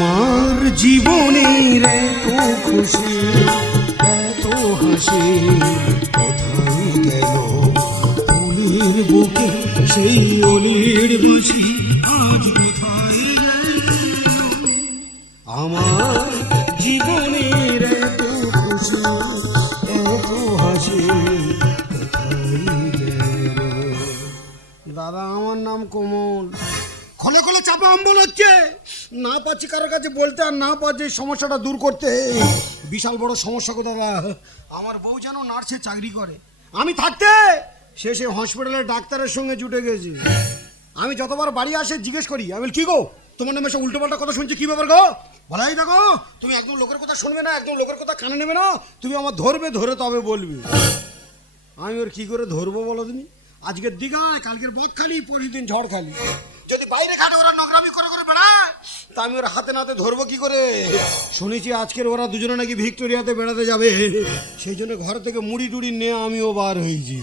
আমার জীবনের এত খুশি, এত হাসি কোথায় গেল। ফুলের বুকে সেই অলির বাসি আজ কোথায় আমার জীবনের এত খুশি, এত হাসি দাদা, আমার নাম কোমল। খলে খলে চাপা অম্বল হচ্ছে। না পাচ্ছি কারোর কাছে বলতে আর না পাচ্ছি সমস্যাটা দূর করতে। বিশাল বড় সমস্যা গো দাদা। আমার বউ যেন নার্সে চাকরি করে। আমি থাকতে সে সে হসপিটালের ডাক্তারের সঙ্গে জুটে গেছি। আমি যতবার বাড়ি আসে জিজ্ঞেস করি, আমি কি গো? তোমার নামে সব উল্টো পাল্টা কথা শুনছি, কি ব্যাপার গো? বলাই দেখো, তুমি একদম লোকের কথা শুনবে না, একদম লোকের কথা কানে নেবে না, তুমি আমার ধরবে, ধরে তবে বলবে। আমি ওর কি করে ধরবো বলো তুমি? আজকের দীঘায়, কালকের বদখালি পরশু দিন ঝড় খালি যদি বাইরে ঘাটে ওরা নগরামি করে করে বেড়ায় তা আমি ওর হাতে নাতে ধরবো কি করে? শুনেছি আজকের ওরা দুজনে নাকি ভিক্টোরিয়াতে বেড়াতে যাবে। সেই জন্য ঘর থেকে মুড়ি টুড়ি নিয়ে আমিও বার হয়েছি।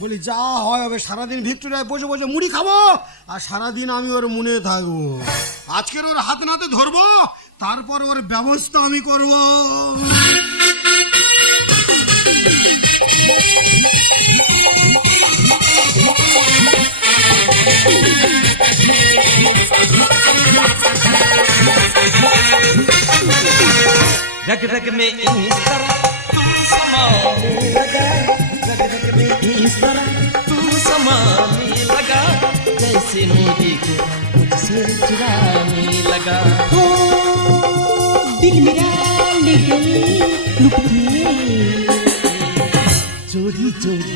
বলি, যা হয় হবে, সারাদিন ভিক্টোরিয়ায় বসে বসে মুড়ি খাব আর সারাদিন আমি ওর মনে থাকব। আজকের ওর হাতে নাতে ধরবো, তারপর ওর ব্যবস্থা আমি করব। रग रग में तरह तू समाने लगा रग रग में तरह तू समाने लगा जैसे मोदी को मुझसे चुराने लगा। दिल मेरा ले गई चोरी चोरी।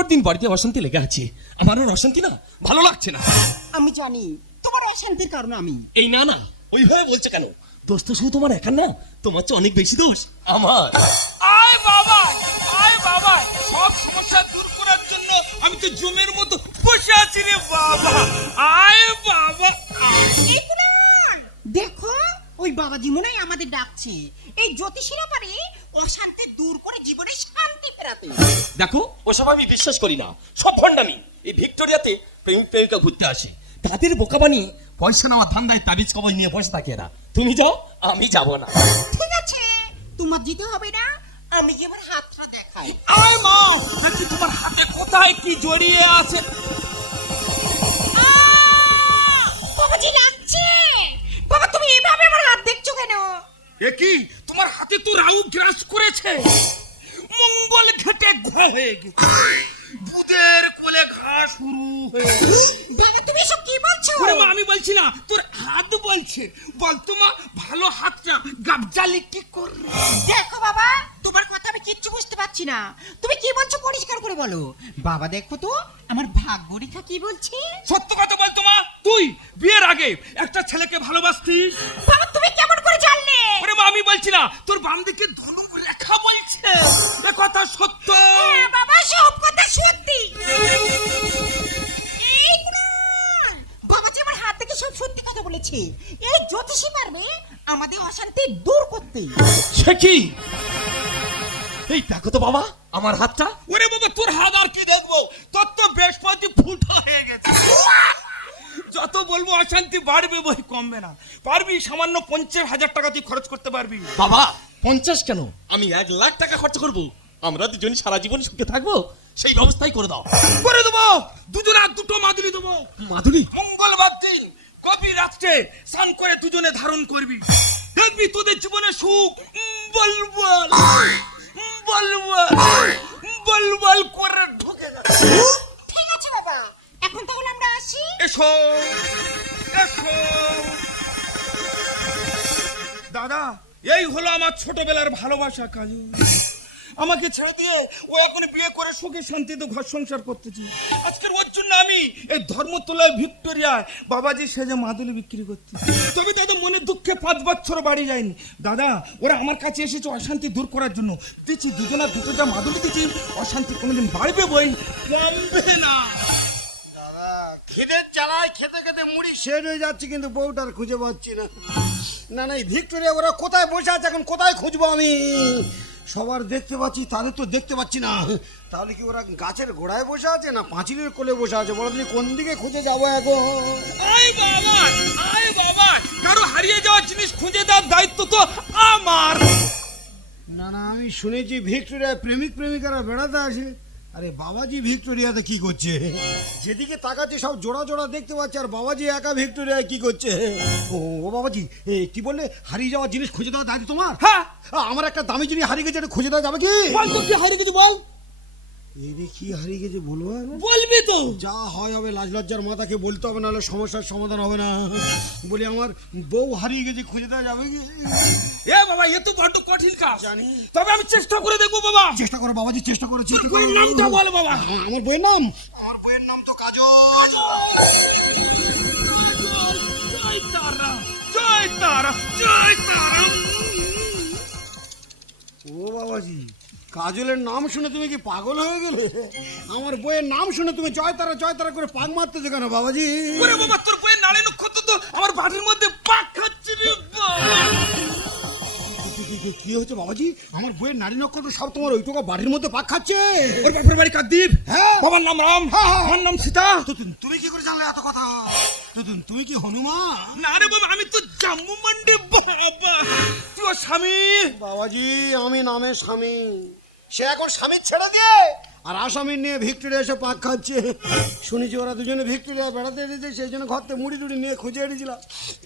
পর দিন বাড়িতে অশান্তি লেগে আছে। আমার ওর অশান্তি না ভালো লাগছে না। আমি জানি তোমার অশান্তির কারণ আমি। এই না না ওইভাবে বলছে কেন? দোষ তো শুধু তোমার একার না তোমার চেয়ে অনেক বেশি দোষ আমার। আয় বাবা আয় বাবা সব সমস্যা দূর করার জন্য আমি তো জমের মতো বসে আছি রে বাবা। আয় বাবা। মনে হয় আমাদের ডাকছে। এই জ্যোতিষীরা পারে অশান্তি দূর করে জীবনে শান্তি ফেরাতে। দেখো ওসব আমি বিশ্বাস করি না। সব ভণ্ডামি। এই ভিক্টোরিয়াতে প্রেমিক প্রেমিকা ঘুরতে আসে। তাদের বোকা বানিয়ে পয়সা নেওয়া ধান্দায় তাবিজ কবই নিয়ে বসে থাকে এরা। তুমি যাও আমি যাব না। ঠিক আছে তোমার যেতে হবে না আমি যে আমার হাতটা দেখাই। আয় মা দেখি তোমার হাতে কোথায় কি জড়িয়ে আছে? বাবাজি লাগছে বাবা তুমি এভাবে আমার হাত দেখছ কেন? এ কি? তোমার হাতে তো রাউ গ্রাস করেছে। মঙ্গল ঘেটে ঘা হয়ে গেছে। বুদের কোলে ঘা শুরু হয়ে বাবা তুমি সব কি বলছো? ওরে মা আমি বলছি না তোর হাত বলছে। বল তোমা ভালো হাতটা গাবজালি কি করবে দেখো বাবা তোমার কথা আমি কিচ্ছু বুঝতে পারছি না। তুমি কি বলছো পরিষ্কার করে বলো। বাবা দেখো তো আমার ভাগ্য রেখা কি বলছে? সত্য কথা বল তোমা তুই বিয়ের আগে একটা ছেলেকে ভালোবাসতিস? বাবা তুমি কেমন করে জানলে? ওরে মা আমি বলছি না তোর বাম দিকে ধনু রেখা বলছে। এ কথা সত্য। হ্যাঁ, বাবা সব কথা সত্যি। এই কুনাল, বাবা যে আমার হাত থেকে সব সত্যি কথা বলেছে। এই জ্যোতিষী পারবে আমাদের অশান্তি দূর করতে। সে কি? এই দেখো তো বাবা আমার হাতটা। ওরে বাবা তোর হাত আর কি দেখব? তোর তো বৃহস্পতি ফুটা হয়ে গেছে। যত বলব অশান্তি বাড়বে বই কমবে না। পারবি সামান্য পঞ্চাশ হাজার টাকা তুই খরচ করতে পারবি। বাবা! পঞ্চাশ কেন? আমি এক লাখ টাকা খরচ করব। আমরা দুজন সারা জীবন সুখে থাকব সেই ব্যবস্থাই করে দাও। করে দেবো। দুজনে আর দুটো মাদুলি দেবো। মাধুরী মঙ্গলবার দিন কবি রাত্রে স্নান করে দুজনে ধারণ করবি। দেখবি তোদের জীবনে সুখ। বলবল। উম, বলবল করে ঢুকে যাবে ঠিক আছে বাবা এখন তাহলে আমরা আসি এসো এসো। দাদা, এই হলো আমার ছোটবেলার ভালোবাসা, কাজু। আমাকে ছেড়ে দিয়ে ও এখন বিয়ে করে সুখে শান্তিতে ঘর সংসার করতেছি। আজকের ওর জন্য আমি এই ধর্মতলায় ভিক্টোরিয়ায় বাবাজি সেজে মাদুলি বিক্রি করছি। তবে তাদের মনে দুঃখে পাঁচ বছর বাড়ি যায়নি। দাদা, ওরা আমার কাছে এসেছে অশান্তি দূর করার জন্য। দিচ্ছি দুজনা দুটোটা মাদুলি দিচ্ছি, অশান্তি কোনোদিন বাড়বে বই। কমবে না। জ্বালায় খেতে খেতে মুড়ি শেষ হয়ে যাচ্ছে কিন্তু বউটার খুঁজে পাচ্ছি না। না না এই ভিক্টোরিয়া ওরা কোথায় বসে আছে এখন কোথায় খুঁজবো আমি? সবার দেখতে পাচ্ছি তাদের তো দেখতে পাচ্ছি না। তাহলে কি ওরা গাছের গোড়ায় বসে আছে না পাঁচিলের কোলে বসে আছে? বলো তুমি কোন দিকে খুঁজে যাব এখন? আয় বাবা আয় বাবা কারও হারিয়ে যাওয়ার জিনিস খুঁজে দেওয়ার দায়িত্ব তো আমার। না না আমি শুনেছি ভিক্টোরিয়ায় প্রেমিক প্রেমিকারা বেড়াতে আসে। আরে বাবাজি ভিক্টোরিয়াতে কি করছে? যেদিকে তাকাচ্ছে সব জোড়া জোড়া দেখতে পাচ্ছে আর বাবাজি একা ভিক্টোরিয়ায় কি করছে? ও ও বাবাজি এ কি বললে? হারিয়ে যাওয়ার জিনিস খুঁজে দেওয়া দায়িত্ব তোমার? হ্যাঁ। আমার একটা দামি জিনিস হারিয়ে গেছে এটা খুঁজে দেওয়া যাবে কি? বল কি হারিয়ে গেছে বল। রে কি হারিয়ে গেছে বলব? বলবি তো। যা হয় হবে লাজ লজ্জার মাথাকে বলতে হবে নাহলে সমস্যার সমাধান হবে না। বলি আমার বউ হারিয়ে গেছে খুঁজে দেওয়া যাবে কি? এ বাবা এ তো বড্ড কঠিন কাজ। জানি। তবে আমি চেষ্টা করে দেখব বাবা। চেষ্টা করো বাবাজি চেষ্টা করেছি নামটা বল বাবা। আমার বইয়ের নাম? আমার বইয়ের নাম তো কাজল। জয় তারা জয় তারা জয় তারা। ও বাবাজি। কাজলের নাম শুনে তুমি কি পাগল হয়ে গেলে? আমার বইয়ের নাম শুনে তুমি জয়তারা জয়তারা করে পাক মারতেছো কেন বাবাজি? ওরে বাবা তোর বইয়ের নালে নক্ষত্র তো আমার বাড়ির মধ্যে পাক খাচ্ছে রে কি- কি- কি- কি হচ্ছে বাবাজি? আমার বইয়ের নারী নক্ষত্র সব তোমার ওইটুকু বাড়ির মধ্যে পাক খাচ্ছে। ওর বাপের বাড়ি কাকদ্বীপ। হ্যাঁ। বাবার নাম রাম। হ্যাঁ, হ্যাঁ। আমার নাম সীতা। তো তুমি কি করে জানলে এত কথা? তো তুমি কি হনুমান? না রে বাবা আমি তো জাম্মু মান্ডি বাবা। তুই স্বামী। বাবাজি আমি নামে স্বামী। সে এখন স্বামীর ছেড়ে দিয়ে? আর আসামির নিয়ে ভিক্টোরিয়া এসে পাক খাচ্ছে। শুনেছি ওরা দুজনে ভিক্টোরিয়া বেড়াতে এসেছে সেই জন্য ঘর থেকে মুড়ি টুড়ি নিয়ে খুঁজে এনেছিলাম।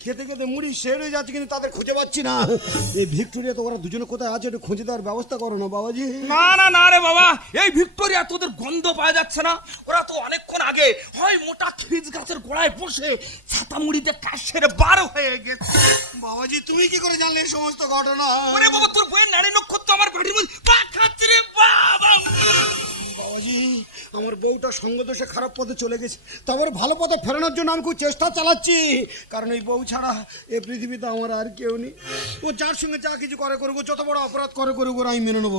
খেতে খেতে মুড়ি শেষ হয়ে যাচ্ছে কিন্তু তাদের খুঁজে পাচ্ছি না। এই ভিক্টোরিয়া তো ওরা দুজনে কোথায় আছে একটু খুঁজে দেওয়ার ব্যবস্থা করো না বাবাজি। না না না রে বাবা এই ভিক্টোরিয়া তোদের গন্ধ পাওয়া যাচ্ছে না। ওরা তো অনেকক্ষণ আগে হয় মোটা খিজ গাছের গোড়ায় বসে ছাতা মুড়িতে কাজ সেরে বার হয়ে গেছে। বাবাজি তুমি কি করে জানলে এই সমস্ত ঘটনা? ওরে বাবা তোর বইয়ের নারী নক্ষত্র আমার বাড়ির মধ্যে পাক খাচ্ছে রে বাবা। বাবাজি, আমার বউটা সঙ্গ দোষে খারাপ পথে চলে গেছে। তারপরে ভালো পথে ফেরানোর জন্য আমি খুব চেষ্টা চালাচ্ছি। কারণ এই বউ ছাড়া এ পৃথিবীতে আমার আর কেউ নেই। ও যার সঙ্গে যা কিছু করে করব যত বড় অপরাধ করে করব আমি মেনে নেব।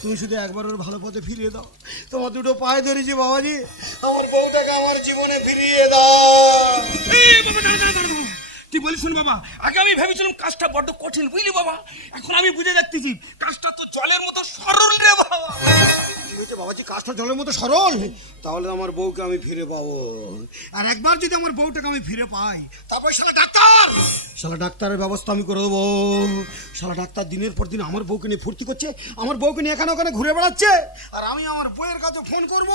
তুমি শুধু একবার ওর ভালো পথে ফিরিয়ে দাও। তোমার দুটো পায়ে ধরেছি বাবাজি, আমার বউটাকে আমার জীবনে ফিরিয়ে দাও। তুই বলিস শুন বাবা আগে আমি ভেবেছিলাম কাজটা বড্ড কঠিন বুঝলি বাবা? এখন আমি বুঝে যাচ্ছি কাজটা তো জলের মতো সরল রে বাবা। কি হয়েছে বাবাজি কাজটা জলের মতো সরল? তাহলে আমার বউকে আমি ফিরে পাবো। আর একবার যদি আমার বউটাকে আমি ফিরে পাই তারপর শালা ডাক্তার! শালা ডাক্তারের ব্যবস্থা আমি করে দেবো। শালা ডাক্তার দিনের পর দিন আমার বউকে নিয়ে ফুর্তি করছে আমার বউকে নিয়ে এখানে ওখানে ঘুরে বেড়াচ্ছে আর আমি আমার বউয়ের কাছে ফোন করব।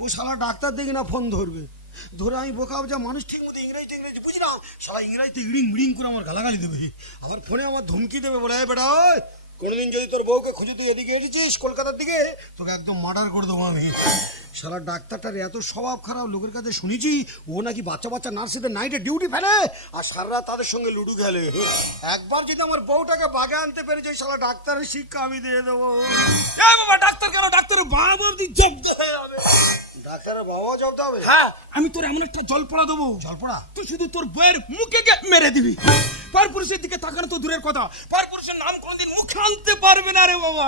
ও শালা ডাক্তার দেখি না ফোন ধরবে। ধরে আমি বোকা যা মানুষ ঠিক মতো ইংরেজি ইংরেজি বুঝলাম না ইংরাজিতে ইড়িং মিড়িং করে আমার গালাগালি দেবে। আমার ফোনে আমার ধমকি দেবে বলে, "এই বেটা কোনোদিন যদি তোর বউকে খুঁজে তুই এদিকে এসেছিস কলকাতার দিকে তোকে একদম মার্ডার করে দেবো আমি। সারা ডাক্তারটার এত স্বভাব খারাপ লোকের কাছে শুনেছি ও নাকি বাচ্চা বাচ্চা নার্সিদের নাইটে ডিউটি ফেলে আর সারা তাদের সঙ্গে লুডু খেলে। একবার যদি আমার বউটাকে বাগে আনতে পেরেছে সারা ডাক্তারের শিক্ষা আমি দিয়ে দেবো। বাবা ডাক্তার কেন? ডাক্তারের বাবা অব্দি জব্দ হয়ে যাবে। ডাক্তারের বাবা জব হবে? হ্যাঁ আমি তোর এমন একটা জল পড়া দেবো। জল পড়া তুই শুধু তোর বইয়ের মুখে মেরে দিবি। পার পুরুষের দিকে তাকানো তো দূরের কথা। পার পুরুষের নাম কোনদিন মুখে আনতে পারবে না রে বাবা।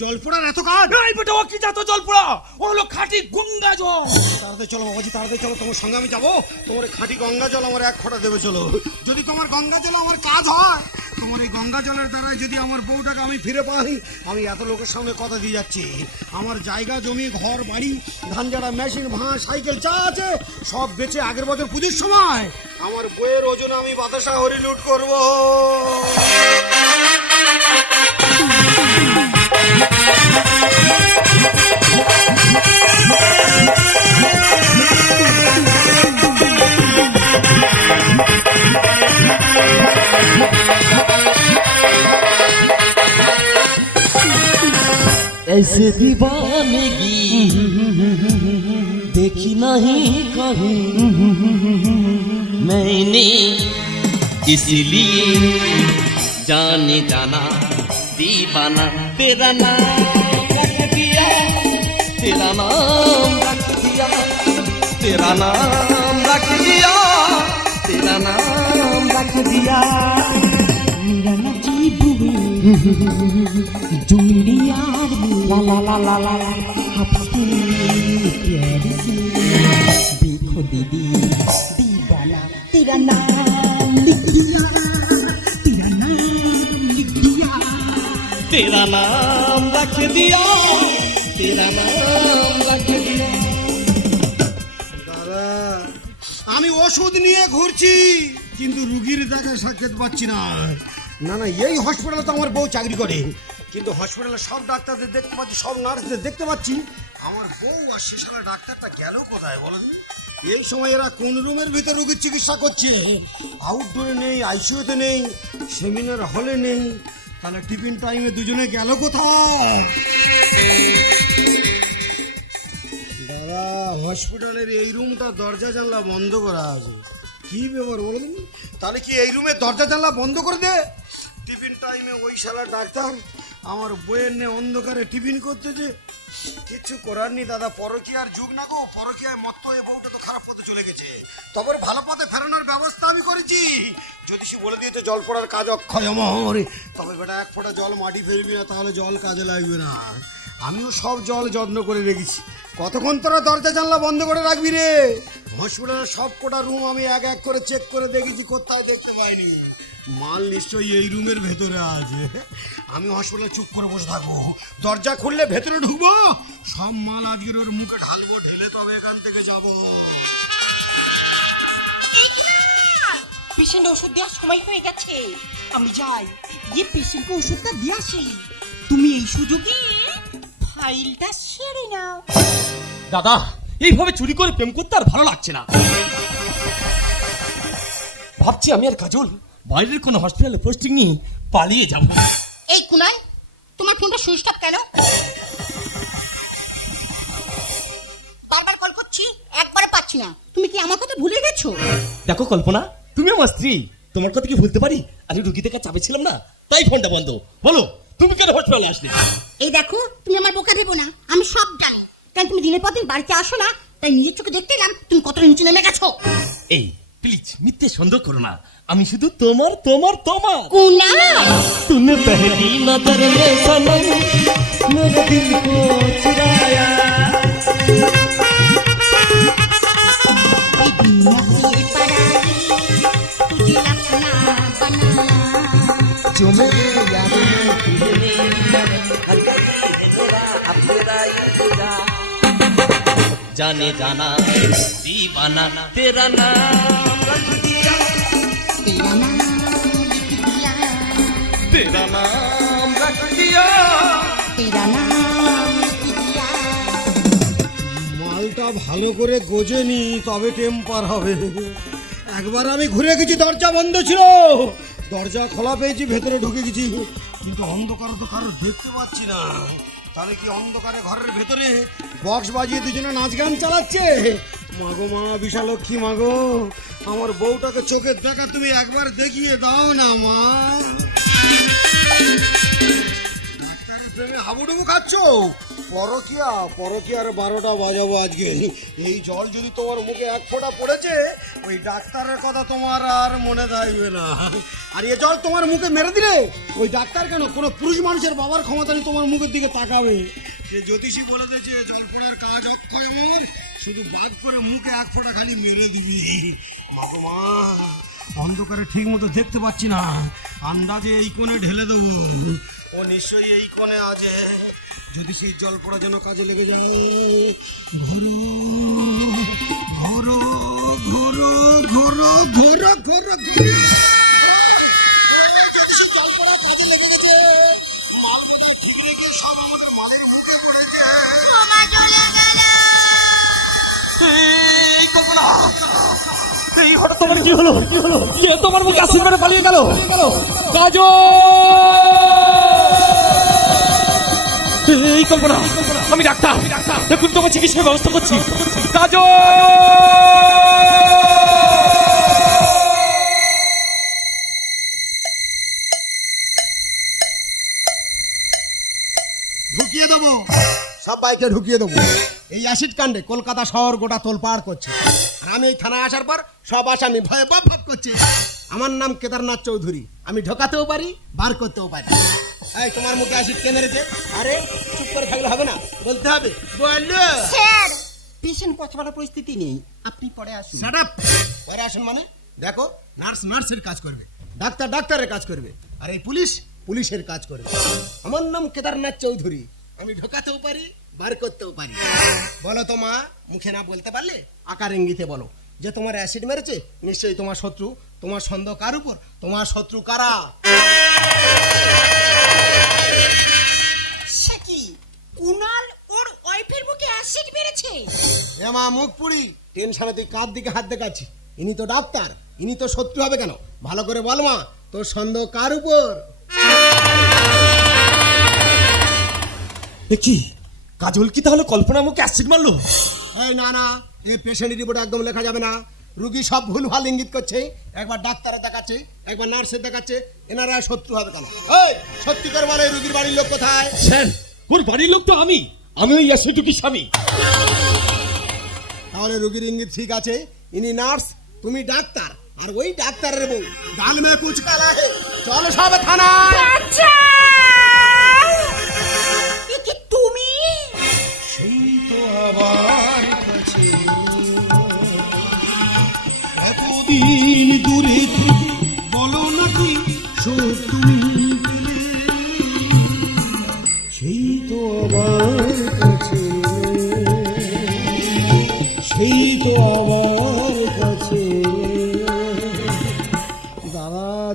জল পড়ার এত কাজ? এই বেটা ও কি জাত জল পড়া ও হলো খাঁটি গঙ্গা জল। তাড়াতাড়ি চলো বাবাজি তাড়াতাড়ি চলো তোমার সঙ্গে আমি যাব। তোমার খাঁটি গঙ্গা জল আমার এক ফোঁটা দেবে চলো। যদি তোমার গঙ্গা জল আমার কাজ হয় তোমার এই গঙ্গা জলের দ্বারা যদি আমার বউটাকে আমি ফিরে পাই আমি এত লোকের সামনে কথা দিয়ে যাচ্ছি। আমার জায়গা জমি ঘর বাড়ি ধান ঝাড়া মেশিন ভাঁ সাইকেল যা আছে সব বেচে আগের বছর পুজোর সময় আমার বইয়ের ওজনে আমি বাতাসা হরি লুট করব। ऐसे दीवानगी देखी नहीं कहीं मैंने इसलिए जाने जाना दीवाना तेरा नाम रख दिया तेरा नाम रख दिया तेरा नाम रख दिया तेरा नाम रख दिया मेरा नजीब दुनिया ला ला देखो दीदी दीवाना तेरा नाम तेरा नाम रख दिया तेरा नाम रख दिया দাদা আমি ওষুধ নিয়ে ঘুরছি কিন্তু রুগীর দেখা সাক্ষাৎ পাচ্ছি না না না এই হসপিটালে তো আমার বউ চাকরি করে কিন্তু হসপিটালে সব ডাক্তারদের দেখতে পাচ্ছি সব নার্সদের দেখতে পাচ্ছি আমার বউ আর শিশালা ডাক্তারটা গেল কোথায় বলেন এই সময় এরা কোন রুমের ভিতরে রুগীর চিকিৎসা করছে আউটডোরে নেই আইসিইউতে নেই সেমিনার হলে নেই তাহলে টিফিন টাইমে দুজনে গেল দাদা হসপিটালের এই রুমটা দরজা জানলা বন্ধ করা আছে। কি ব্যাপার বলুন তাহলে কি এই রুমে দরজা জানলা বন্ধ করে দে? টিফিন টাইমে ওই শালা ডাক্তার আমার বইয়ের নে অন্ধকারে টিফিন করতেছে কিছু করার নেই, দাদা। পরকিয়ার যুগ না গো, পরকিয়ায় মত্ত এই বউটা তো খারাপ পথে চলে গেছে। তবে ভালো পথে ফেরানোর ব্যবস্থা আমি করেছি। যদি সে বলে দিয়েছে, জল পড়ার কাজ অক্ষয় অমর। তবে বেটা, এক ফোঁটা জল মাটি ফেলবি না, তাহলে জল কাজে লাগবে না। আমিও সব জল যত্ন করে রেখেছি। কতক্ষণ তোরা দরজা জানলা বন্ধ করে রাখবি রে? হসপিটালের সব কটা রুম আমি এক এক করে চেক করে দেখেছি কোথায় দেখতে পাইনি। মাল নিশ্চয়ই এই রুমের ভেতরে আছে। আমি হসপিটালে চুপ করে বসে থাকব। দরজা খুললে ভেতরে ঢুকবো? সব মাল আজকের ওর মুখে ঢালবো ঢেলে তবে এখান থেকে যাব। পেশেন্ট ওষুধ দেওয়ার সময় হয়ে গেছে। আমি যাই। গিয়ে পেশেন্টকে ওষুধটা দিয়ে আসি। তুমি এই সুযোগে ফাইলটা সেরে নাও। দাদা এইভাবে চুরি করে প্রেম করতে আর ভালো লাগছে না। ভাবছি আমি আর কাজল বাইরের কোনো হসপিটালে পোস্টিং নিয়ে পালিয়ে যাব। এই কুনাই তোমার ফোনটা সুইচ অফ কেন? বারবার কল করছি একবারে পাচ্ছি না। তুমি কি আমার কথা ভুলে গেছো? দেখো কল্পনা তুমি আমার স্ত্রী তোমার কথা কি ভুলতে পারি? আমি রুগী থেকে চাপে ছিলাম না তাই ফোনটা বন্ধ। বলো তুমি কেন হসপিটালে আসলে? এই দেখো দেব না আমি সব জানি। কারণ তুমি দিনের পর দিন বাড়িতে আসো না? তাই নিজের চোখে দেখতে এলাম তুমি কতটা নিচে নেমে গেছো? এই প্লিজ মিথ্যে সন্দেহ করো না। আমি শুধু তোমার তোমার তোমার। কোনা? তুমি পহলি নজর রে সনম মেরে দিল কো চুরায়া। जो मैं जाने जाना दीवाना तेरा नाम रख दिया तेरा नाम लिख दिया तेरा नाम रख दिया तेरा नाम लिख दिया মালটা ভালো করে গোজেনি তবে টেম্পার হবে একবার আমি ঘুরে গেছি দরজা বন্ধ ছিল দরজা খোলা পেয়েছি ভেতরে ঢুকে গেছি কিন্তু অন্ধকারে তো কারো দেখতে পাচ্ছি না তাহলে কি অন্ধকারে ঘরের ভেতরে বক্স বাজিয়ে দুজনে নাচ গান চালাচ্ছে। মাগো মা, বিশালক্ষী মাগো, আমার বউটাকে চোখের দেখা তুমি একবার দেখিয়ে দাও না মা। ডাক্তারের প্রেমে হাবুডুবু খাচ্ছ? পরকিয়া, পরকিয়ার বারোটা বাজাবো আজকে। এই জল যদি তোমার মুখে এক ফোঁটা পড়েছে, ওই ডাক্তারের কথা তোমার আর মনে থাকবে না। আর এ জল তোমার মুখে মেরে দিলে, ওই ডাক্তার কেন? কোনো পুরুষ মানুষের বাবার ক্ষমতা নেই তোমার মুখের দিকে তাকাবে। সে জ্যোতিষী বলে দিয়েছে জল পড়ার কাজ অক্ষয় আমার, শুধু বাদ করে মুখে এক ফোঁটা খালি মেরে দিবি। মাগো মা, অন্ধকারে ঠিক মতো দেখতে পাচ্ছি না। আন্দাজে এই কোণে ঢেলে দেবো। ও নিশ্চয়ই এই কোণে আছে। যদি সেই জল পড়া যেন কাজে লেগে যায়। ঘোরো ঘোরো ঘোরো ঘোরো ঘোরো ঘোরো ঘোরো। এই হঠাৎ তোমার কি হলো? তোমার মুখে আসির মেরে পালিয়ে গেল। কাজল! এই কল্পনা আমি ডাক্তার। দেখুন তোমার চিকিৎসার ব্যবস্থা করছি। কাজল ঢুকিয়ে দেবো। সব বাইকে ঢুকিয়ে দেবো। এই অ্যাসিড কাণ্ডে কলকাতা শহর গোটা তোলপাড় করছে। আর আমি এই থানায় আসার পর সব আসামি ভয়ে বাপ করছে। আমার নাম কেদারনাথ চৌধুরী। আমি ঢোকাতেও পারি বার করতেও পারি। এই তোমার মুখে অ্যাসিড কেন রেখে আরে চুপ করে থাকলে হবে না। বলতে হবে। বলো স্যার পেশেন্ট কথা বলার পরিস্থিতি নেই। আপনি পরে আসুন। শাট আপ পরে আসুন মানে? দেখো নার্স নার্সের কাজ করবে। ডাক্তার ডাক্তারের কাজ করবে। আর এই পুলিশ পুলিশের কাজ করবে। আমার নাম কেদারনাথ চৌধুরী। আমি ঢোকাতেও পারি বার করতেও পারি। বলো তো মা মুখে না বলতে পারলে আকার ইঙ্গিতে বলো। যে তোমার অ্যাসিড মেরেছে নিশ্চয়ই তোমার শত্রু। তোমার সন্দেহ কার উপর? তোমার শত্রু কারা? সে কি? কুনাল ওর ওয়াইফের মুখে অ্যাসিড মেরেছে এ মা মুখ পুরি টেনশনে তুই কার দিকে হাত দেখাচ্ছি ইনি তো ডাক্তার ইনি তো শত্রু হবে কেন? ভালো করে বল মা তোর সন্দেহ কার উপর? কি? কাজল কি তাহলে কল্পনার মুখে অ্যাসিড মারলো? এই না না এই পেশেন্ট রিপোর্ট একদম লেখা যাবে না। রুগী সব ভুল ভালো ইঙ্গিত করছে। একবার ডাক্তারে দেখাচ্ছে একবার নার্সের দেখাচ্ছে এনারা শত্রু হবে কেন? এই সত্যি করে বলে রুগীর বাড়ির লোক কোথায়? স্যার ওর বাড়ির লোক তো আমি। আমি ওই অ্যাসিডুকি স্বামী। তাহলে রুগীর ইঙ্গিত ঠিক আছে। ইনি নার্স তুমি ডাক্তার আর ওই ডাক্তারের বউ। গাল মে কুচ কালা হে। চলো সব থানা কি তুমি? সেই তো আবার দূরে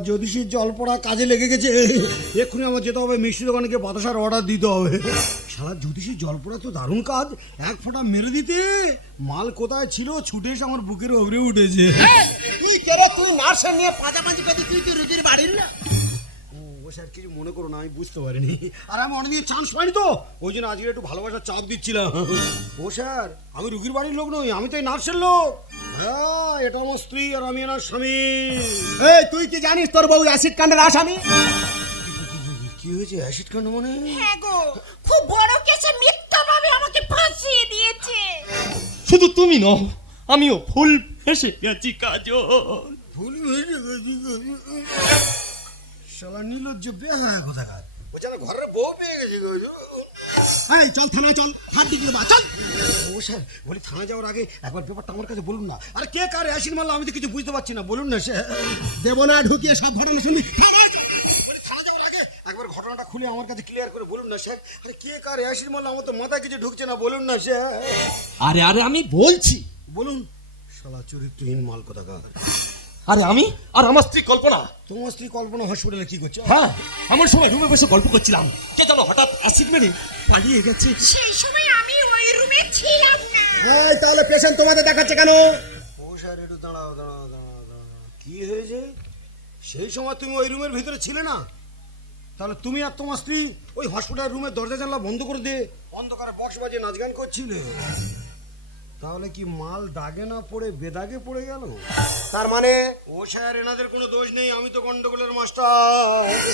সে জল পড়া কাজে লেগে গেছে। এক্ষুনি আমার যেতে হবে মিষ্টি দোকানে গিয়ে বাতাসার অর্ডার দিতে হবে। সারা জ্যোতিষীর জল পড়া তো দারুণ কাজ। এক ফোঁটা মেরে দিতে। মাল কোথায় ছিল ছুটে এসে আমার বুকের ওপরে উঠেছে। তুই কেরে তুই নার্সের নিয়ে পাঁচাপাঁচি পেতে তুই তো রুগীর বাড়ির না। ও স্যার কিছু মনে করো না আমি বুঝতে পারিনি। আর আমি অনেকদিন চান্স পাইনি তো। ওই জন্য আজকে একটু ভালোবাসার চাপ দিচ্ছিলাম। ও স্যার আমি রুগীর বাড়ির লোক নই আমি তো এই নার্সের লোক। হ্যাঁ এটা আমার স্ত্রী আর আমি এনার স্বামী। এই তুই কি জানিস তোর বউ অ্যাসিড কাণ্ডের আসামি? কি হয়েছে অ্যাসিড কাণ্ড মানে? হ্যাঁ গো খুব বড় কেসে মিথ্যাভাবে আমাকে ফাঁসিয়ে দিয়েছে। শুধু তুমি নও আমিও ফুল ফেসে গেছি কাজল। ভুল হয়েছে শালা নির্লজ্জ বেহায়া কোথাকার। ও যেন ঘরের বউ পেয়ে গেছে গো। এই চল থানায় চল। হাত দিকে বা চল। ও স্যার বলি থানায় যাওয়ার আগে একবার ব্যাপারটা আমার কাছে বলুন না। আরে কে কার অ্যাসিড মারলো আমি তো কিছু বুঝতে পারছি না বলুন না স্যার। দেব না ঢুকিয়ে সব ঘটনা শুনি একবার ঘটনাটা খুলে আমার কাছে ক্লিয়ার করে বলুন না স্যার। আরে কে কার অ্যাসিড মারলো আমার তো মাথায় কিছু ঢুকছে না বলুন না স্যার। আরে আরে আমি বলছি। বলুন। শালা চরিত্রহীন মাল কোথাকার। আরে আমি? আর আমার স্ত্রী কল্পনা? তোমার স্ত্রী কল্পনা হসপিটালে কি করছ? হ্যাঁ আমার সময় রুমে বসে গল্প করছিলাম। কে জানো হঠাৎ অ্যাসিড মেরে পালিয়ে গেছে। সেই সময় আমি ওই রুমে ছিলাম না। এই তাহলে পেশেন্ট তোমাদের দেখাচ্ছে কেন? ও স্যার একটু দাঁড়াও দাঁড়াও দাঁড়াও দাঁড়াও। কি হয়েছে? সেই সময় তুমি ওই রুমের ভিতরে ছিলে না? তাহলে তুমি আর তোমার স্ত্রী ওই হসপিটাল রুমের দরজা জানলা বন্ধ করে দিয়ে অন্ধকারে বক্স বাজিয়ে নাচ গান করছিলে? তাহলে কি মাল দাগে না পড়ে বেদাগে পড়ে গেল? তার মানে ও স্যার এনাদের কোনো দোষ নেই আমি তো গন্ডগোলের মাস্টার।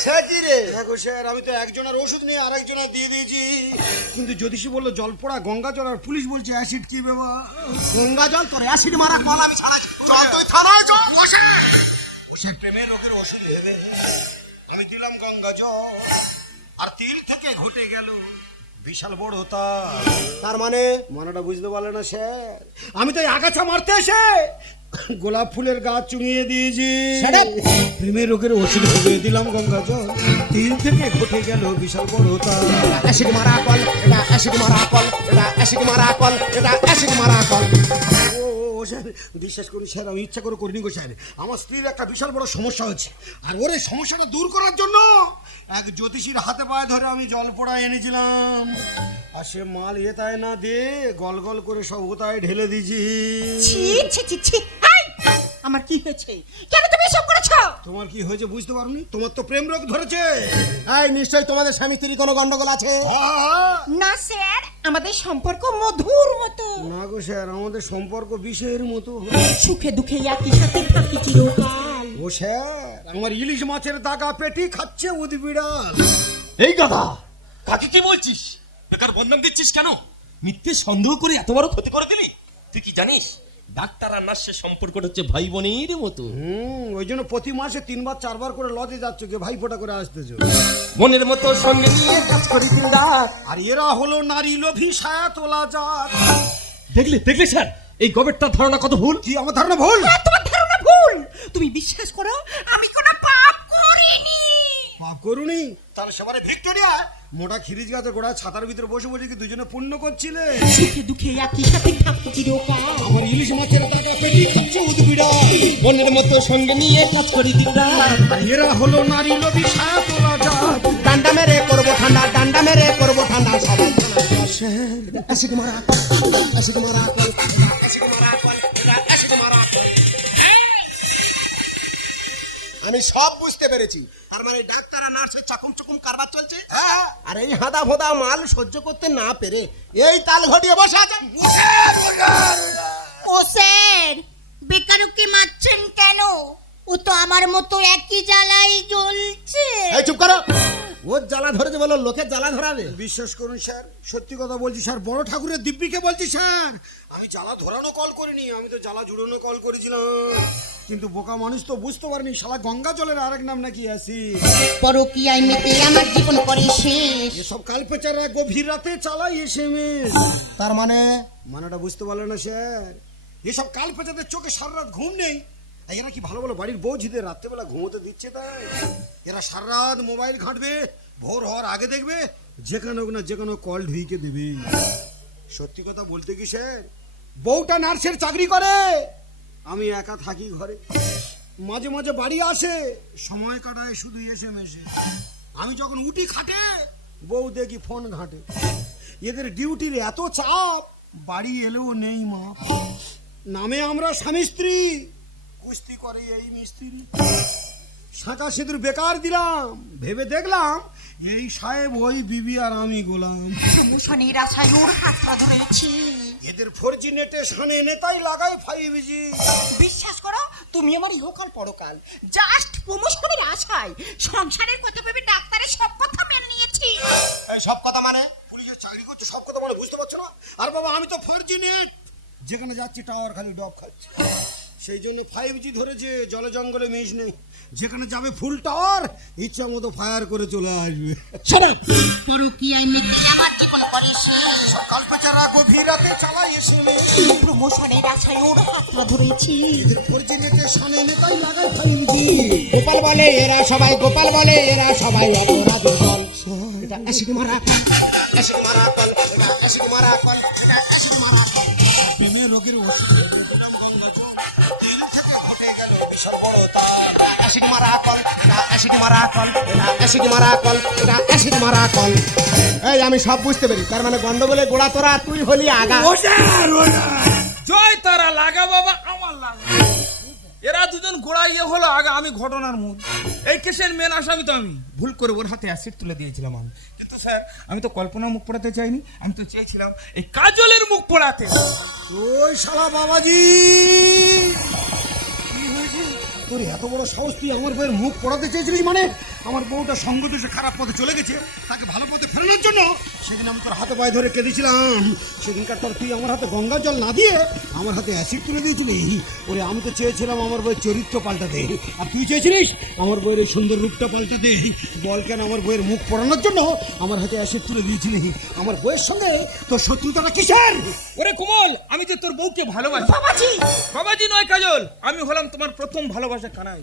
স্যার কি রে? দেখো স্যার আমি তো একজনের ওষুধ নিয়ে আরেকজনের দিয়ে দিয়েছি। কিন্তু জ্যোতিষী বলল জল পড়া গঙ্গা জল আর পুলিশ বলছে অ্যাসিড কি বাবা গঙ্গা জল তোর অ্যাসিড মারা কল আমি ছাড়াচ্ছি। চল তুই থানায় চল। ও স্যার। ও স্যার প্রেমের রোগের ওষুধ ভেবে আমি দিলাম গঙ্গা জল আর তিল থেকে ঘটে গেল। বিশাল বড় হতা তার মানে মনেটা বুঝতে পারলে না স্যার আমি তো এই আগাছা মারতে এসে গোলাপ ফুলের গাছ চুঙিয়ে দিয়েছি। প্রেমের রোগের ওষুধ ভেবে দিলাম গঙ্গা জল। তিন থেকে ঘটে গেল বিশাল বড় হতা অ্যাসিড মারা কল এটা অ্যাসিড মারা কল এটা অ্যাসিড মারা কল এটা অ্যাসিড মারা কল। ও ও স্যার? বিশ্বাস করুন স্যার আমি ইচ্ছা করে করিনি গো স্যার। আমার স্ত্রীর একটা বিশাল বড় সমস্যা হচ্ছে। আর ওর এই সমস্যাটা দূর করার জন্য এক জ্যোতিষীর হাতে পায়ে ধরে আমি জল পোড়া এনেছিলাম। আর সে মাল এতায় না দে গল গল করে সব ওতায় ঢেলে দিয়েছি। আমার কি হয়েছে? কেন তুমি এসব করেছ? তোমার কি হয়েছে বুঝতে পারোনি? তোমার তো প্রেম রোগ ধরেছে। এই নিশ্চয়ই তোমাদের স্বামী স্ত্রী কোনো গন্ডগোল আছে? না স্যার। আমাদের সম্পর্ক মধুর মতো। না গো স্যার আমাদের সম্পর্ক বিষয়ের মতো। সুখে দুঃখে একই সাথে থাকি চিরকাল। ও স্যার আমার ইলিশ মাছের দাগা পেটি খাচ্ছে উদি বিড়াল এই কথা কাকে কি বলছিস? বেকার বদনাম দিচ্ছিস কেন? মিথ্যে সন্দেহ করে এত বড় ক্ষতি করে দিলি? তুই কি জানিস? ডাক্তার আর নার্সের সম্পর্কটা হচ্ছে ভাই বোনের মতো। হুম ওই জন্য প্রতি মাসে তিনবার চারবার করে লজে যাচ্ছ কে ভাই ফোটা করে আসতেছো। বোনের মতো সঙ্গে নিয়ে কাজ করি আর এরা হলো নারী লোভী সায়া তোলা যাক দেখলে দেখলে স্যার এই গবেটটার ধারণা কত ভুল? কি আমার ধারণা ভুল? তোমার ধারণা ভুল তুমি বিশ্বাস করো আমি কোনো পাপ করিনি পাপ করুনি তাহলে সবারে ভিক্টোরিয়া? মোটা খিরিজ গাছে গোড়ায় ছাতার ভিতরে বসে বসে কি দুজনে পুণ্য করছিলে? সুখে দুঃখে একই সাথে থাকতো চিরকাল। আমার ইলিশ মাছের টাকা পেটি খাচ্ছে উদ্ভিড়া মনের মতো সঙ্গে নিয়ে কাজ করি আর এরা হলো নারী লোভী সায়া তোলা যাত ডান্ডা মেরে করব ঠান্ডা ডান্ডা মেরে করব ঠান্ডা সবাই অ্যাসিড মারা অ্যাসিড মারা। আমি সব বুঝতে পেরেছি। তার মানে ডাক্তার আর নার্সের চাকুম চুকুম কারবার চলছে? আর এই হাদা ফোঁদা মাল সহ্য করতে না পেরে এই তাল ঘটিয়ে বসে আছে। ও স্যার বেকারুকে মারছেন কেন? ও তো আমার মতো একই জ্বালাই জ্বলছে। এই চুপ করো। ওর জ্বালা ধরেছে বলো লোকের জ্বালা ধরাবে। বিশ্বাস করুন স্যার সত্যি কথা বলছি স্যার বড় ঠাকুরের দিব্যিকে বলছি স্যার। আমি জ্বালা ধরানো কল করিনি আমি তো জ্বালা জুড়ানো কল করেছিলাম। কিন্তু বোকা মানুষ তো বুঝতে পারিনি শালা গঙ্গা জলের আরেক নাম নাকি আসি পরকিয়ায় মেতে আমার জীবন করে শেষ। এসব কালপেচারা গভীর রাতে চালাই এসএমএস। তার মানে? মানাটা বুঝতে পারল না স্যার। এসব কালপেচাদের চোখে সারা রাত ঘুম নেই। এরা কি ভালো ভালো বাড়ির বউঝিদের রাত্রেবেলা ঘুমোতে দিচ্ছে তাই? এরা সারা রাত মোবাইল ঘাঁটবে, ভোর হওয়ার আগে দেখবে, যেখানে হোক না যে কোনো কল ঢুইকে দেবে। সত্যি কথা বলতে কি স্যার বউটা নার্সের চাকরি করে, আমি একা থাকি ঘরে। মাঝে মাঝে বাড়ি আসে, সময় কাটায় শুধু এসে মেশে আমি যখন উঠি খাটে, বউ দেখি ফোন ঘাটে। এদের ডিউটির এত চাপ, বাড়ি এলেও নেই মা। নামে আমরা স্বামী স্ত্রী। কুস্তি করে এই মিস্ত্রি। শাঁকা সিঁদুর বেকার দিলাম। ভেবে দেখলাম এই সাহেব ওই বিবি আর আমি গোলাম। প্রমোশনের আশায় ওর হাতটা ধরেছি। এদের ফোর জি নেটে সানে নেতাই লাগাই ফাইভ জি বিশ্বাস করো তুমি আমার ইহকাল পরকাল। জাস্ট প্রমোশনের আশায় সংসারের কথা ভেবে ডাক্তারের সব কথা মেনে নিয়েছি। এই সব কথা মানে? পুলিশের চাকরি করছ সব কথা মানে বুঝতে পারছ না? আর বাবা আমি তো ফোর জি নেট। যেখানে যাচ্ছি টাওয়ার খালি ডব খাচ্ছে। সেই জন্য ফাইভ জি ধরেছে জলে জঙ্গলে মিশ নেই। যেখানে যাবে ফুল টাওয়ার ইচ্ছা মতো ফায়ার করে চলে আসবে। পরকিয়ায় মেতে আমার জীবন করে শেষ কালপেচারা গভীর রাতে চালাই এসে। প্রমোশনের আশায় ওর হাতটা ধরেছি। সানে নেতাই লাগাই ফাইভ জি গোপাল বলে এরা সবাই গোপাল বলে এরা সবাই অপরাধ দল এটা অ্যাসিড মারা। অ্যাসিড মারা কল এটা অ্যাসিড মারা কল এটা অ্যাসিড মারা কল। প্রেমের রোগের ওষুধ বিশাল মারা কল এটা মারা কল এটা মারা কল মারা কল এই আমি সব বুঝতে পারি তার মানে গন্ডগোলে গোড়া তোরা তুই হলি আগা জয় তারা লাগা বাবা আমার লাগা এরা দুজন গোড়া ইয়ে হলো আগে আমি ঘটনার মূল এই কেসের মেন আসামি তো আমি ভুল করে ওর হাতে অ্যাসিড তুলে দিয়েছিলাম আমি কিন্তু স্যার আমি তো কল্পনা মুখ পড়াতে চাইনি আমি তো চেয়েছিলাম এই কাজলের মুখ পড়াতে ওই শালা বাবাজি? তোর এত বড় সাহস তুই আমার বউয়ের মুখ পড়াতে চেয়েছিলিস মানে? আমার বউটা সঙ্গ দোষে খারাপ পথে চলে গেছে তাকে ভালো পথে ফেরানোর জন্য সেদিন আমি তোর হাতে পায়ে ধরে কেঁদেছিলাম। সেদিনকার তোর তুই আমার হাতে গঙ্গা জল না দিয়ে আমার হাতে অ্যাসিড তুলে দিয়েছিলি। ওরে আমি তো চেয়েছিলাম আমার বইয়ের চরিত্র পাল্টাতে। আর তুই চেয়েছিলিস আমার বইয়ের এই সুন্দর রূপটা পাল্টাতে। বল কেন আমার বইয়ের মুখ পড়ানোর জন্য আমার হাতে অ্যাসিড তুলে দিয়েছিলি? আমার বইয়ের সঙ্গে তোর শত্রুতাটা কিসের? ওরে কোমল আমি তো তোর বউকে ভালোবাসি। বাবাজি! বাবাজি নয় কাজল আমি হলাম তোমার প্রথম ভালোবাসা। কানাই।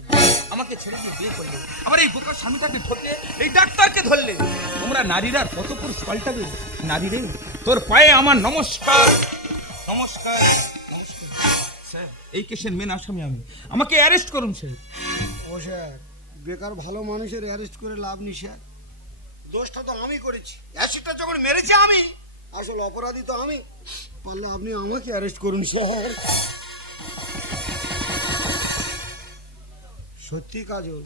আমাকে ছেড়ে দিয়ে বিয়ে করলে আমার এই বোকার স্বামীটাকে ধরলে এই ডাক্তারকে ধরলে তোমরা নারীরা কত পুরুষ পাল্টাবে? নারী রে তোর পায়ে আমার নমস্কার। নমস্কার নমস্কার। স্যার এই কেসের মেন আসামি আমি। আমাকে অ্যারেস্ট করুন স্যার। ও স্যার বেকার ভালো মানুষের অ্যারেস্ট করে লাভ নেই স্যার। দোষটা তো আমি করেছি। অ্যাসিডটা যখন মেরেছি আমি। আসলে অপরাধী তো আমি। পারলে আপনি আমাকে অ্যারেস্ট করুন স্যার। সত্যি কাজল,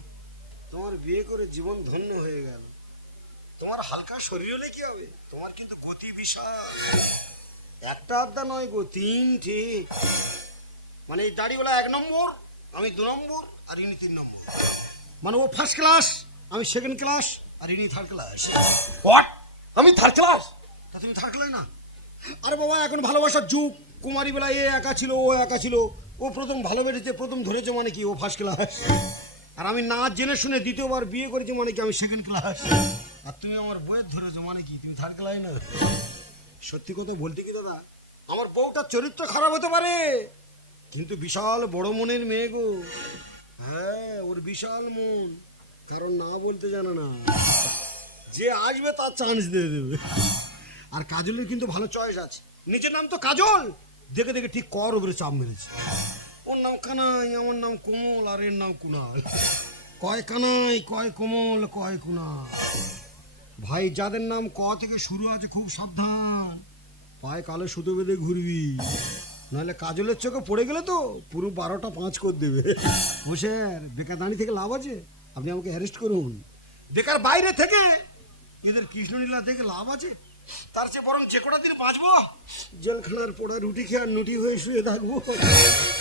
তোমার বিয়ে করে জীবন ধন্য হয়ে গেল। তোমার হালকা শরীর হলে কি হবে? তোমার কিন্তু গতি বিশাল। একটা আড্ডা নয় গো তিনটে মানে এই দাড়িওয়ালা এক নম্বর, আমি দু নম্বর, আর ইনি তিন নম্বর। মানে ও ফার্স্ট ক্লাস আমি সেকেন্ড ক্লাস আর ইনি থার্ড ক্লাস হোয়াট আমি থার্ড ক্লাস তা তুমি থার্ড ক্লাস না? আরে বাবা, এখন ভালোবাসার যুগ। কুমারী বেলা এ একা ছিল, ও একা ছিল। ও প্রথম ভালো বেড়েছে প্রথম ধরেছে মানে কি? ও ফার্স্ট ক্লাস আর আমি না জেনে শুনে দ্বিতীয়বার বিয়ে করেছি মানে কি? আমি সেকেন্ড ক্লাস আর তুমি আমার বইয়ের ধরেছো মানে কি? তুমি থার্ড ক্লাস না? সত্যি কথা বলতে কি দাদা? আমার বউটার চরিত্র খারাপ হতে পারে। কিন্তু বিশাল বড় মনের মেয়ে গো। হ্যাঁ ওর বিশাল মন। কারণ না বলতে জানে না। যে আসবে তার চান্স দিয়ে দেবে। আর কাজলের কিন্তু ভালো চয়েস আছে। নিজের নাম তো কাজল! দেখে দেখে ঠিক কর উপরে চাপ মেরেছে। ওর নাম কানাই, আমার নাম কোমল আর এর নাম কুনাল। কয় কানাই, কয় কোমল, কয় কুনাল। ভাই, যাদের নাম ক থেকে শুরু আছে খুব সাবধান। পায়ে কালো সুতো বেঁধে ঘুরবি। নাহলে কাজলের চোখে পড়ে গেলে তো পুরো বারোটা পাঁচ করে দেবে। হোসেন বেকার দাঁড়ি থেকে লাভ আছে? আপনি আমাকে অ্যারেস্ট করুন। বেকার বাইরে থেকে? এদের কৃষ্ণলীলা দেখে লাভ আছে? তার চেয়ে বরং যে কটা দিন বাঁচবো? জেলখানার পোড়া রুটি খেয়ে আর নুটি হয়ে শুয়ে থাকব।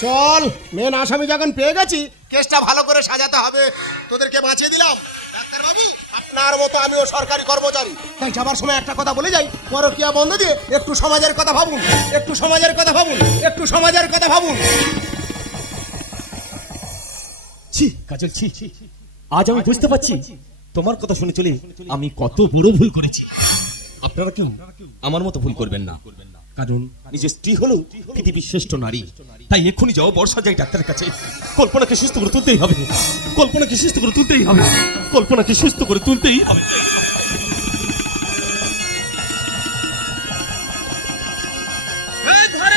চল মেন আসামি যখন পেয়ে গেছি, কেসটা ভালো করে সাজাতে হবে। তোদেরকে বাঁচিয়ে দিলাম। ডাক্তারবাবু, আপনার মতো আমিও সরকারি কর্মচারী। তাই যাবার সময় একটা কথা বলে যাই। পরকিয়া বন্ধ দিয়ে একটু সমাজের কথা ভাবুন। একটু সমাজের কথা ভাবুন। একটু সমাজের কথা ভাবুন। ছি, কাজল ছি। আজ আমি বুঝতে পারছি। তোমার কথা শুনে চলে আমি কত বড় ভুল করেছি। আপনারা কেউ? আমার মতো ভুল করবেন না। কারণ নিজের স্ত্রী হলো পৃথিবীর শ্রেষ্ঠ নারী। তাই এক্ষুনি যাও বর্ষা যাই ডাক্তারের কাছে। কল্পনাকে সুস্থ করে তুলতেই হবে। কল্পনাকে সুস্থ করে তুলতেই হবে। কল্পনাকে সুস্থ করে তুলতেই হবে।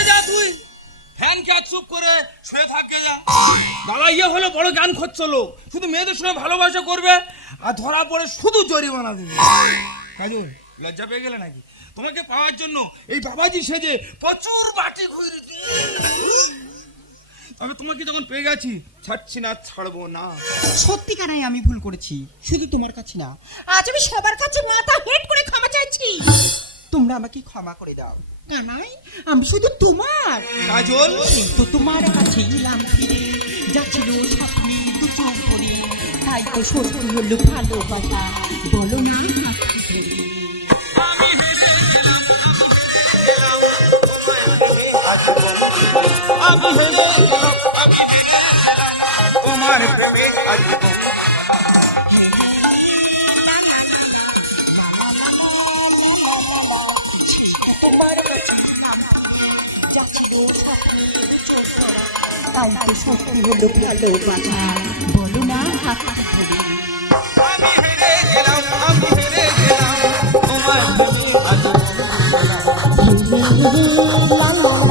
যা তুই। ফ্যান চুপ করে ইয়ে বড় শুধু মেয়েদের সঙ্গে ভালোবাসা করবে আর ধরা পড়ে শুধু জরিমানা দেবে। কাজল লজ্জা পেয়ে গেলে নাকি? তোমাকে পাওয়ার জন্য এই বাবাজি সেজে প্রচুর বাটি ঘুরে তবে তোমাকে যখন পেয়ে গেছি ছাড়ছি না ছাড়বো না। সত্যি সত্যিকারাই আমি ভুল করেছি শুধু তোমার কাছে না আজ আমি সবার কাছে মাথা হেট করে ক্ষমা চাইছি। তোমরা আমাকে ক্ষমা করে দাও। কানাই আমি শুধু তোমার। কাজল? তো তোমার কাছে এলাম ফিরে যাচ্ছিল স্বপ্নে দু চোখ ভরে তাই তো সত্যি হলো ভালোবাসা বলো না আমি তাই তো সত্যি হলো ভালোবাসা আমি হেরে গেলাম আমি